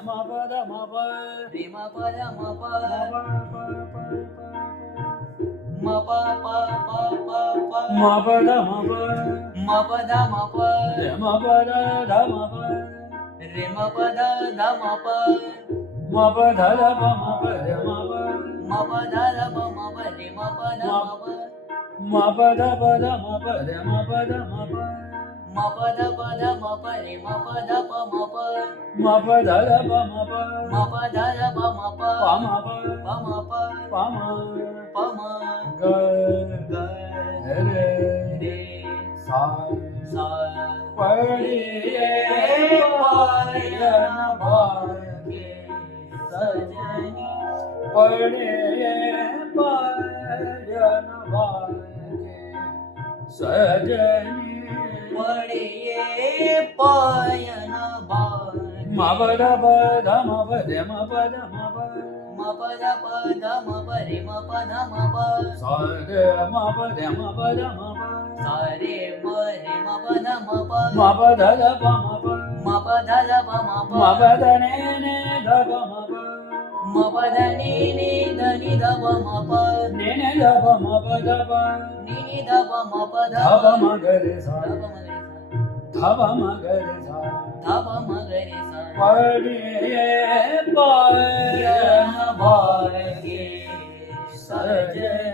ma pa da ma pa रे म प ध म प ma pa pa pa pa म प प प ma pa da ma pa म प ध म प re ma pa da da ma pa रे म प ध ध म प ma pa da da pa ma pa re ma pa म प ध ध प म प रे म प ध म प ma pa da ma pa re ma pa da ma pa म प ध प ध म प रे म प ध प म प ma pa da pa ma pa म प ध ध प म प pa ma pa प म प pa ma प म ga ग re रे sa सा padiye पायन भाग्ये सजनी padiye payan bhage sajani पडिये पायन भाग्ये ma pa da pa da ma pa re ma pa da ma pa म प ध प ध म प रे म प ध म प sa re ma pa re ma pa da ma pa सा रे म रे म प ध म प ma pa da pa ma pa म प ध ध प म प ma pa da ne da pa ma pa म प ध नि नि ध नि ध प म प ne da pa ma pa da pa नि नि ध प म प ध da प pa ma ga re sa ध प म ग रे सा da pa ma ga re sa ध प म ग रे सा padiye payan पायन भाग्ये सजनी